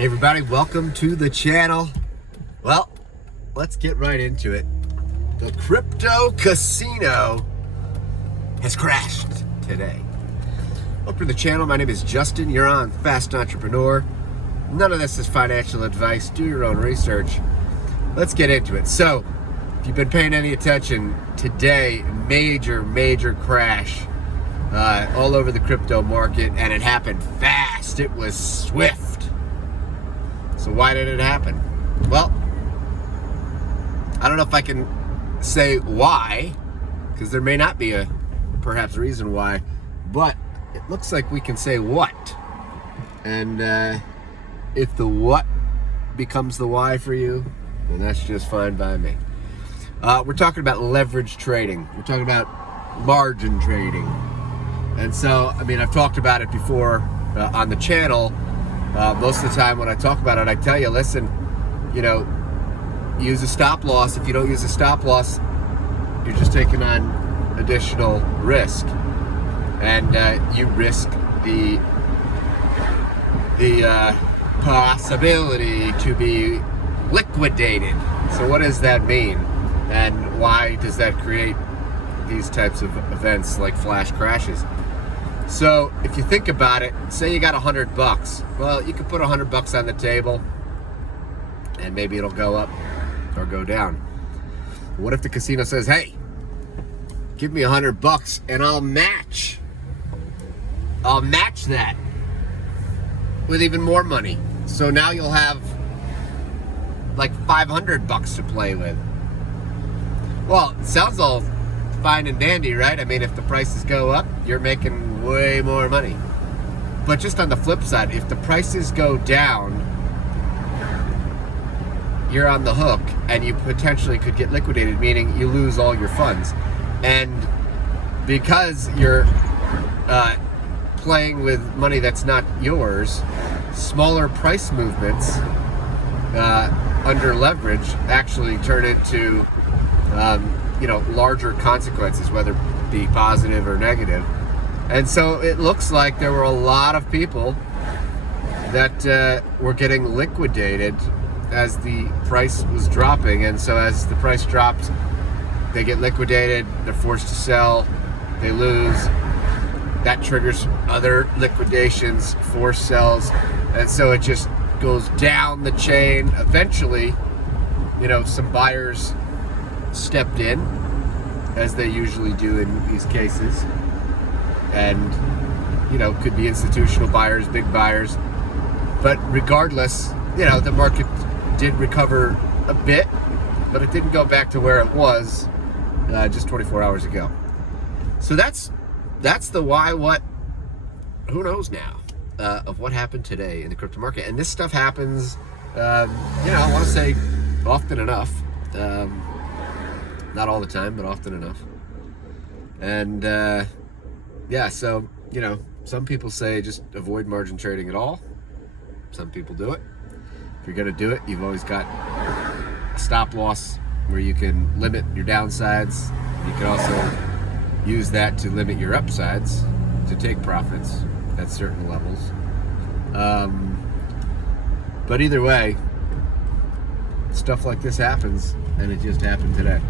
Hey everybody, welcome to the channel. Well, let's get right into it. The crypto casino has crashed today. Welcome to the channel. My name is Justin. You're on Fast Entrepreneur. None of this is financial advice. Do your own research. Let's get into it. So, if you've been paying any attention, today, major crash all over the crypto market, and it happened fast. It was swift. So why did it happen? Well, I don't know if I can say why, because there may not be a perhaps reason why, but it looks like we can say what. And if the what becomes the why for you, then that's just fine by me. We're talking about leverage trading. We're talking about margin trading. And so, I mean, I've talked about it before on the channel. Most of the time when I talk about it, I tell you, listen, you know, use a stop loss. If you don't use a stop loss, you're just taking on additional risk. And you risk the possibility to be liquidated. So what does that mean? And why does that create these types of events like flash crashes? So if you think about it, say you got $100. Well, you could put $100 on the table and maybe it'll go up or go down. What if the casino says, hey, give me $100 and I'll match that with even more money. So now you'll have like $500 to play with. Well, it sounds all fine and dandy, right? I mean, if the prices go up, you're making way more money. But just on the flip side, if the prices go down, you're on the hook and you potentially could get liquidated, meaning you lose all your funds. And because you're playing with money that's not yours, smaller price movements under leverage actually turn into larger consequences, whether it be positive or negative. And so it looks like there were a lot of people that were getting liquidated as the price was dropping. And so as the price dropped, they get liquidated, they're forced to sell, they lose. That triggers other liquidations, forced sells. And so it just goes down the chain. Eventually, some buyers stepped in, as they usually do in these cases, and could be institutional buyers, big buyers, but regardless, the market did recover a bit, but it didn't go back to where it was just 24 hours ago. So that's the why, what, who knows now, of what happened today in the crypto market. And this stuff happens, I want to say often enough. Not all the time, but often enough. And so some people say just avoid margin trading at all. Some people do it. If you're gonna do it, you've always got a stop loss where you can limit your downsides. You can also use that to limit your upsides, to take profits at certain levels. But either way, stuff like this happens, and it just happened today.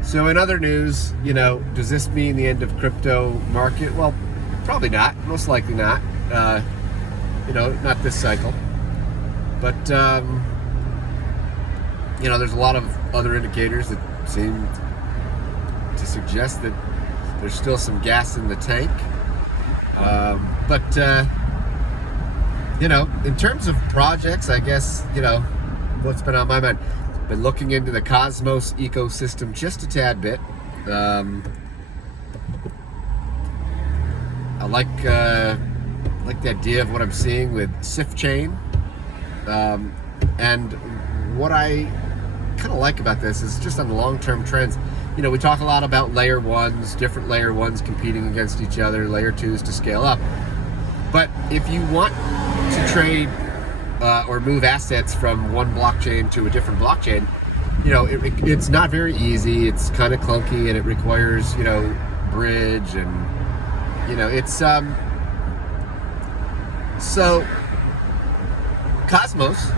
So in other news, does this mean the end of crypto market? Well, probably not. Most likely not. Not this cycle. But, there's a lot of other indicators that seem to suggest that there's still some gas in the tank. In terms of projects, I guess, what's been on my mind, been looking into the Cosmos ecosystem just a tad bit. I like the idea of what I'm seeing with Sif Chain. And what I kind of like about this is just on the long-term trends. We talk a lot about layer ones, different layer ones competing against each other, layer twos to scale up. But if you want to trade or move assets from one blockchain to a different blockchain, it's not very easy. It's kind of clunky, and it requires, bridge, and it's so Cosmos,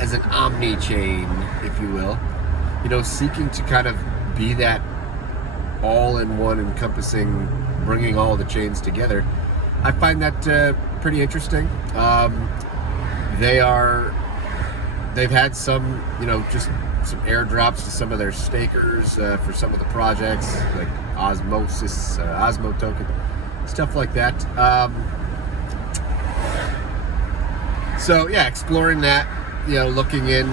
as an omni-chain, if you will, seeking to kind of be that all-in-one encompassing, bringing all the chains together. I find that pretty interesting. They've had some, just some airdrops to some of their stakers for some of the projects, like Osmo token, stuff like that. So yeah, exploring that, looking in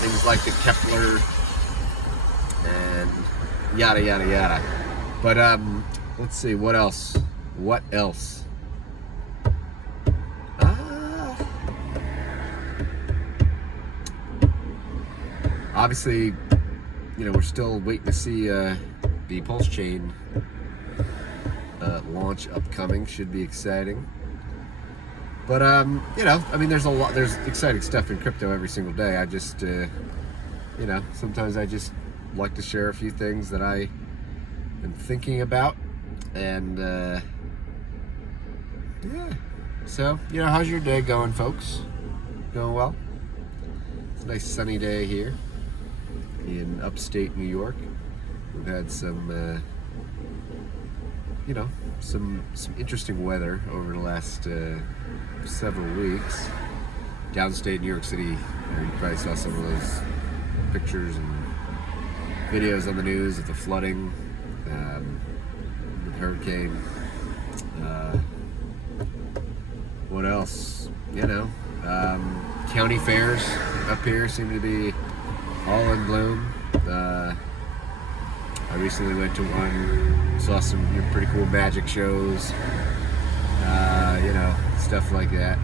things like the Kepler and yada yada yada. But let's see, what else? Obviously, we're still waiting to see the Pulse Chain launch upcoming. Should be exciting. But there's exciting stuff in crypto every single day. I just, sometimes I just like to share a few things that I am thinking about, and yeah. So, how's your day going, folks? Going well? It's a nice sunny day here in upstate New York. We've had some, some interesting weather over the last several weeks. Downstate New York City, you probably saw some of those pictures and videos on the news of the flooding, the hurricane. What else? County fairs up here seem to be all in bloom. I recently went to one, saw some pretty cool magic shows, stuff like that.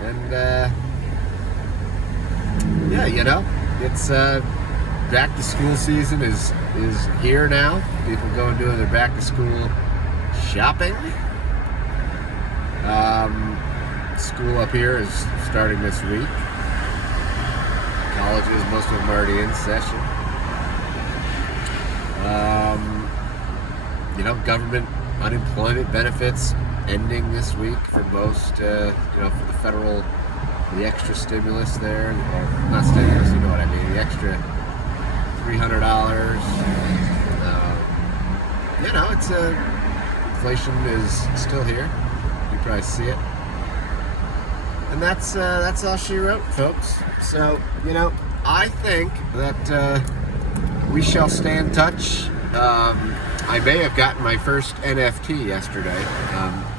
And it's back to school season is here now. People go and do their back to school shopping. School up here is starting this week. Colleges, most of them are already in session. Government unemployment benefits ending this week for most, for the federal, the extra stimulus there, or not stimulus, you know what I mean, the extra $300. It's inflation is still here. You probably see it. And that's all she wrote, folks. So, I think that we shall stay in touch. I may have gotten my first NFT yesterday,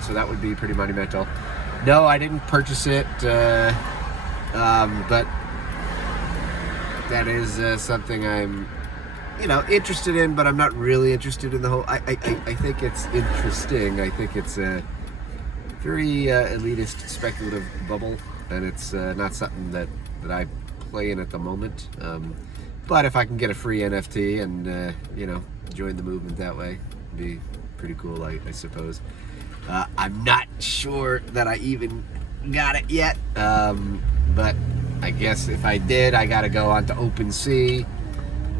so that would be pretty monumental. No, I didn't purchase it, but that is something I'm, interested in, but I'm not really interested in the whole. I think it's interesting. I think it's a very elitist, speculative bubble, and it's not something that I play in at the moment. But if I can get a free NFT and join the movement that way, it'd be pretty cool, I suppose. I'm not sure that I even got it yet, but I guess if I did, I gotta go onto OpenSea,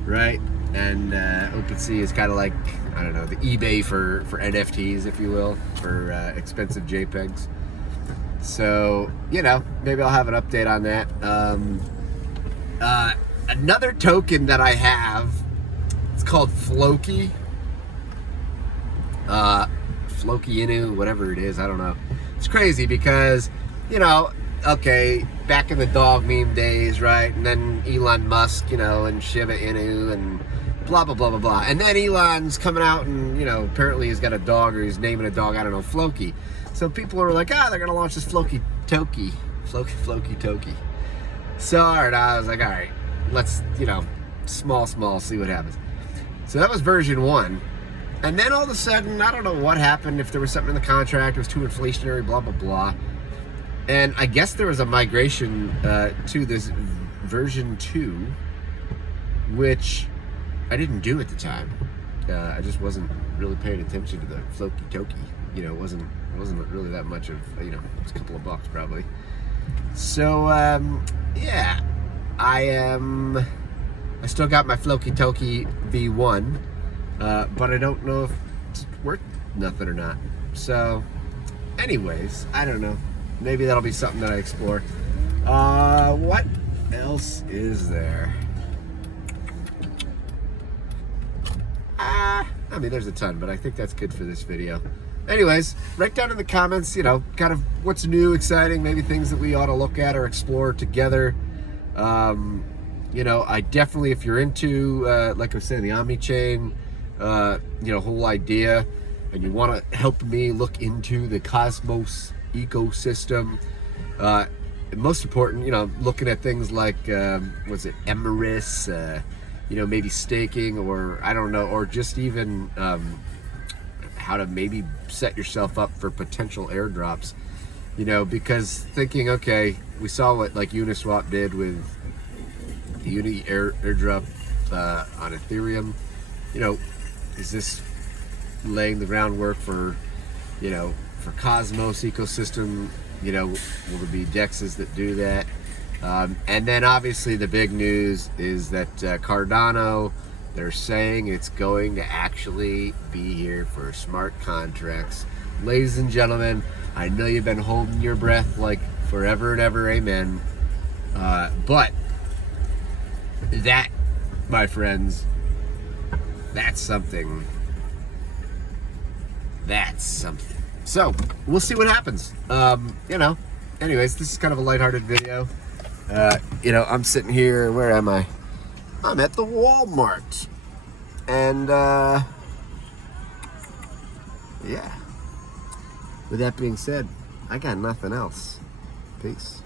right? And OpenSea is kind of like, I don't know, the eBay for NFTs, if you will, for expensive JPEGs. So, maybe I'll have an update on that. Another token that I have, it's called Floki. Floki Inu, whatever it is, I don't know. It's crazy because, okay, back in the dog meme days, right? And then Elon Musk, and Shiba Inu and blah, blah, blah, blah, blah. And then Elon's coming out and, apparently he's got a dog, or he's naming a dog, I don't know, Floki. So people are like, they're going to launch this Floki Toki. Floki Toki. So, all right, I was like, all right, let's, small, see what happens. So that was version 1. And then all of a sudden, I don't know what happened, if there was something in the contract, it was too inflationary, blah, blah, blah. And I guess there was a migration to this version 2, which I didn't do at the time. I just wasn't really paying attention to the Floki Toki. It wasn't really that much of, it was a couple of bucks probably. So, yeah, I still got my Floki Toki V1, but I don't know if it's worth nothing or not. So, anyways, I don't know. Maybe that'll be something that I explore. What else is there? I mean, there's a ton, but I think that's good for this video. Anyways, write down in the comments, you know, kind of what's new, exciting, maybe things that we ought to look at or explore together. You know, I definitely, if you're into, like I was saying, the Omni-chain, you know, whole idea, and you want to help me look into the Cosmos ecosystem, most important, you know, looking at things like, was it Emrys, you know, maybe staking, or I don't know, or just even how to maybe set yourself up for potential airdrops, you know, because thinking, okay, we saw what like Uniswap did with the Uni airdrop on Ethereum, you know, is this laying the groundwork for, you know, for Cosmos ecosystem? You know, will there be DEXs that do that? And then obviously the big news is that Cardano, they're saying it's going to actually be here for smart contracts. Ladies and gentlemen, I know you've been holding your breath like forever and ever, amen. But that, my friends, that's something. That's something. So we'll see what happens. You know, anyways, this is kind of a lighthearted video. You know, I'm sitting here, where am I? I'm at the Walmart. And yeah. With that being said, I got nothing else. Peace.